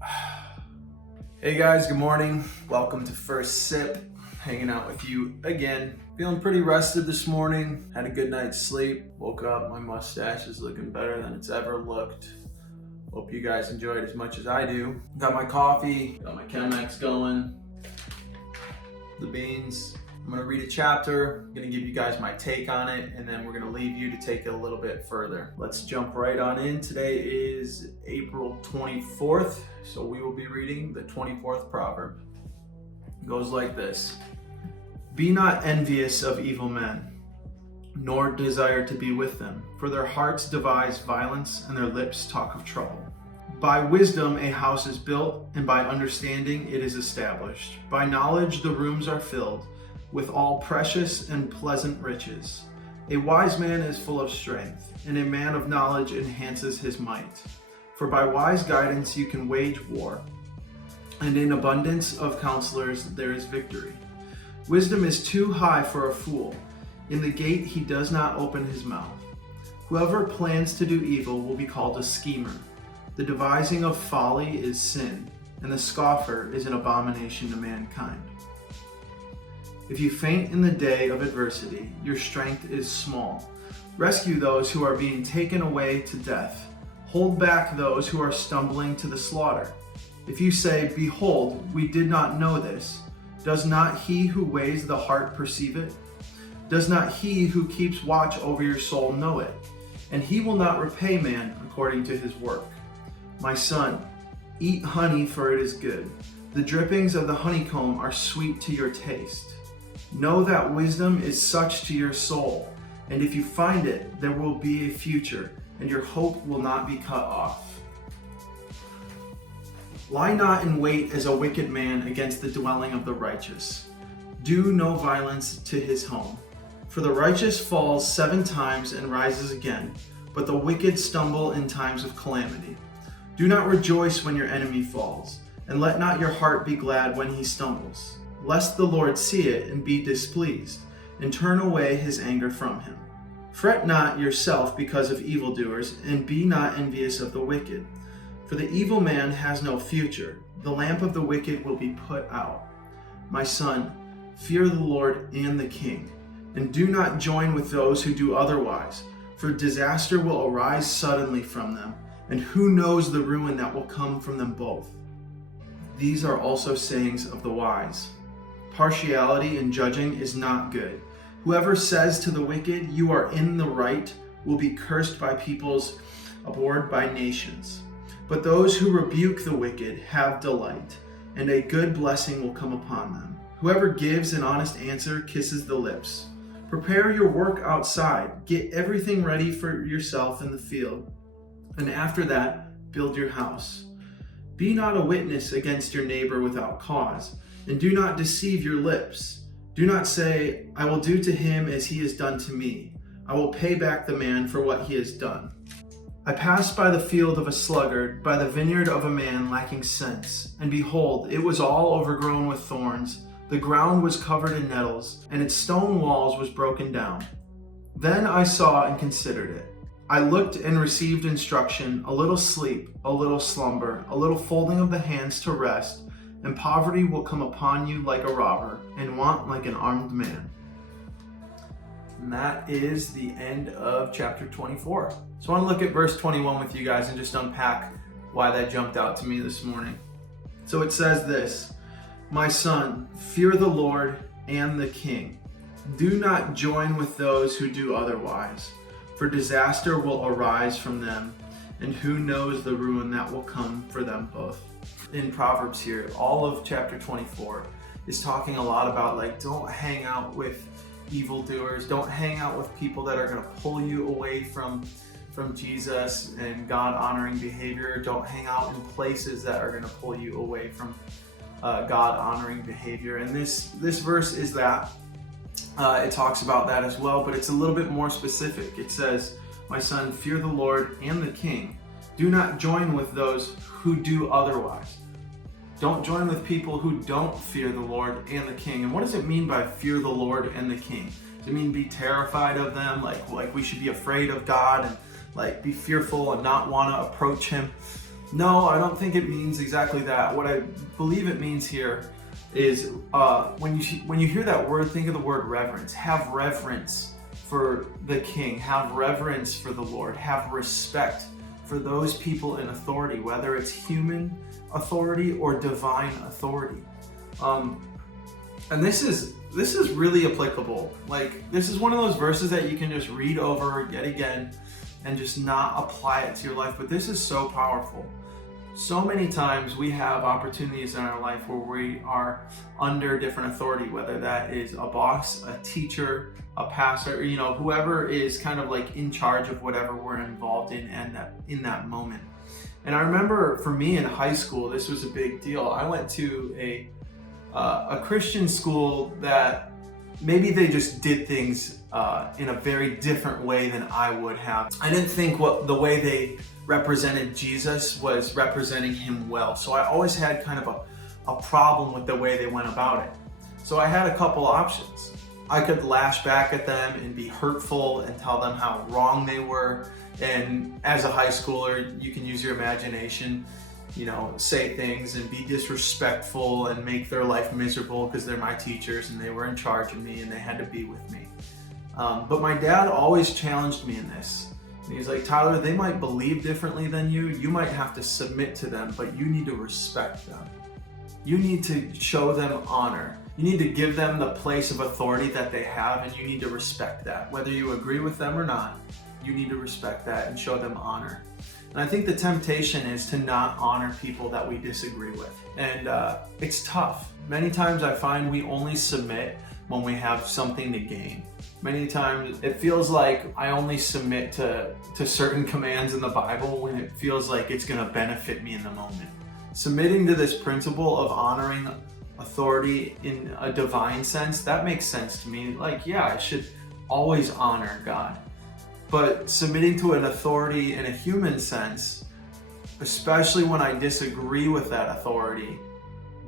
Hey guys, good morning. Welcome to First Sip. Hanging out with you again. Feeling pretty rested this morning. Had a good night's sleep. Woke up, my mustache is looking better than it's ever looked. Hope you guys enjoyed as much as I do. Got my coffee, got my Chemex going, the beans. I'm gonna read a chapter, I'm gonna give you guys my take on it, and then we're gonna leave you to take it a little bit further. Let's jump right on in. Today is April 24th, so we will be reading the 24th proverb. It goes like this: Be not envious of evil men, nor desire to be with them, for their hearts devise violence, and their lips talk of trouble. By wisdom a house is built, and by understanding it is established. By knowledge the rooms are filled with all precious and pleasant riches. A wise man is full of strength, and a man of knowledge enhances his might. For by wise guidance you can wage war, and in abundance of counselors there is victory. Wisdom is too high for a fool. In the gate he does not open his mouth. Whoever plans to do evil will be called a schemer. The devising of folly is sin, and the scoffer is an abomination to mankind. If you faint in the day of adversity, your strength is small. Rescue those who are being taken away to death. Hold back those who are stumbling to the slaughter. If you say, Behold, we did not know this, does not he who weighs the heart perceive it? Does not he who keeps watch over your soul know it? And he will not repay man according to his work. My son, eat honey, for it is good. The drippings of the honeycomb are sweet to your taste. Know that wisdom is such to your soul, and if you find it, there will be a future, and your hope will not be cut off. Lie not in wait as a wicked man against the dwelling of the righteous. Do no violence to his home. For the righteous falls 7 times and rises again, but the wicked stumble in times of calamity. Do not rejoice when your enemy falls, and let not your heart be glad when he stumbles, lest the Lord see it and be displeased, and turn away his anger from him. Fret not yourself because of evildoers, and be not envious of the wicked. For the evil man has no future. The lamp of the wicked will be put out. My son, fear the Lord and the king, and do not join with those who do otherwise, for disaster will arise suddenly from them, and who knows the ruin that will come from them both. These are also sayings of the wise. Partiality in judging is not good. Whoever says to the wicked, You are in the right, will be cursed by peoples, abhorred by nations. But those who rebuke the wicked have delight, and a good blessing will come upon them. Whoever gives an honest answer kisses the lips. Prepare your work outside. Get everything ready for yourself in the field, and after that, build your house. Be not a witness against your neighbor without cause, and do not deceive your lips. Do not say, I will do to him as he has done to me. I will pay back the man for what he has done. I passed by the field of a sluggard, by the vineyard of a man lacking sense, and behold, it was all overgrown with thorns. The ground was covered in nettles, and its stone walls was broken down. Then I saw and considered it. I looked and received instruction, a little sleep, a little slumber, a little folding of the hands to rest, and poverty will come upon you like a robber, and want like an armed man. And that is the end of chapter 24. So I want to look at verse 21 with you guys and just unpack why that jumped out to me this morning. So it says this: My son, fear the Lord and the king. Do not join with those who do otherwise, for disaster will arise from them, and who knows the ruin that will come for them both. In Proverbs here, all of chapter 24 is talking a lot about don't hang out with evildoers, don't hang out with people that are going to pull you away from Jesus and God-honoring behavior. Don't hang out in places that are going to pull you away from God-honoring behavior. And this verse is that. It talks about that as well, but it's a little bit more specific. It says, My son, fear the Lord and the king. Do not join with those who do otherwise. Don't join with people who don't fear the Lord and the king. And what does it mean by fear the Lord and the king? Does it mean be terrified of them? Like we should be afraid of God and be fearful and not want to approach him? No, I don't think it means exactly that. What I believe it means here is when you hear that word, think of the word reverence. Have reverence for the King. Have reverence for the Lord. Have respect for those people in authority, whether it's human authority or divine authority. And this is really applicable. Like, this is one of those verses that you can just read over yet again and just not apply it to your life. But this is so powerful. So many times we have opportunities in our life where we are under different authority, whether that is a boss, a teacher, a pastor, whoever is kind of like in charge of whatever we're involved in and in that moment. And I remember for me in high school, this was a big deal. I went to a Christian school that maybe they just did things in a very different way than I would have. I didn't think the way they represented Jesus was representing him well. So I always had kind of a problem with the way they went about it. So I had a couple options. I could lash back at them and be hurtful and tell them how wrong they were. And as a high schooler, you can use your imagination, say things and be disrespectful and make their life miserable because they're my teachers and they were in charge of me and they had to be with me. But my dad always challenged me in this. And he's like, Tyler, they might believe differently than you. You might have to submit to them, but you need to respect them. You need to show them honor. You need to give them the place of authority that they have, and you need to respect that. Whether you agree with them or not, you need to respect that and show them honor. And I think the temptation is to not honor people that we disagree with. And it's tough. Many times I find we only submit when we have something to gain. Many times it feels like I only submit to certain commands in the Bible when it feels like it's going to benefit me in the moment. Submitting to this principle of honoring authority in a divine sense, that makes sense to me. Like, yeah, I should always honor God. But submitting to an authority in a human sense, especially when I disagree with that authority,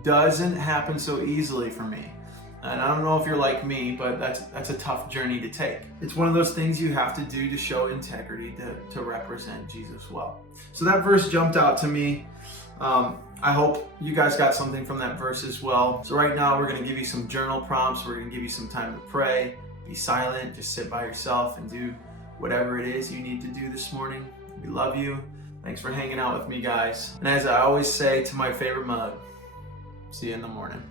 doesn't happen so easily for me. And I don't know if you're like me, but that's a tough journey to take. It's one of those things you have to do to show integrity, to represent Jesus well. So that verse jumped out to me. I hope you guys got something from that verse as well. So right now we're going to give you some journal prompts. We're going to give you some time to pray, be silent, just sit by yourself and do whatever it is you need to do this morning. We love you. Thanks for hanging out with me, guys. And as I always say to my favorite mug, see you in the morning.